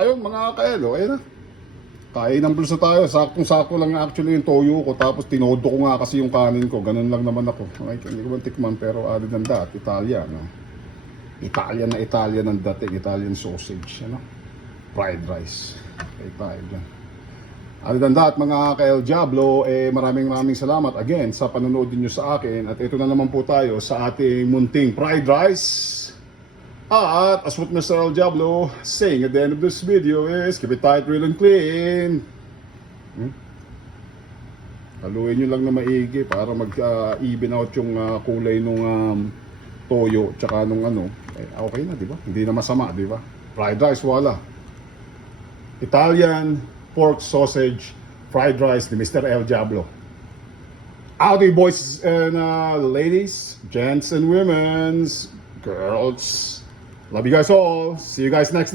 Ayun mga kaelo, ayun na. Kain ng bulsa tayo. Saktong-sakto lang actually yung toyo ko. Tapos tinodo ko nga kasi yung kanin ko. Ganun lang naman ako. Okay, hindi ko man tikman pero other than that, Italian. No? Italian na Italian ang dating. Italian sausage. Ano? Fried rice. Okay, tayo dyan. Other than that, mga ka-El Diablo, maraming salamat again sa panonood niyo sa akin. At ito na naman po tayo sa ating munting fried rice. At as what Mr. El Diablo saying at the end of this video is keep it tight, real and clean. Haluin nyo lang na maigi para mag-even out yung kulay nung toyo tsaka nung ano. Okay na, di ba? Hindi na masama, di ba? Fried rice, wala. Italian pork sausage fried rice ni Mr. El Diablo. Howdy boys and ladies, gents and women's, girls. Love you guys all. See you guys next.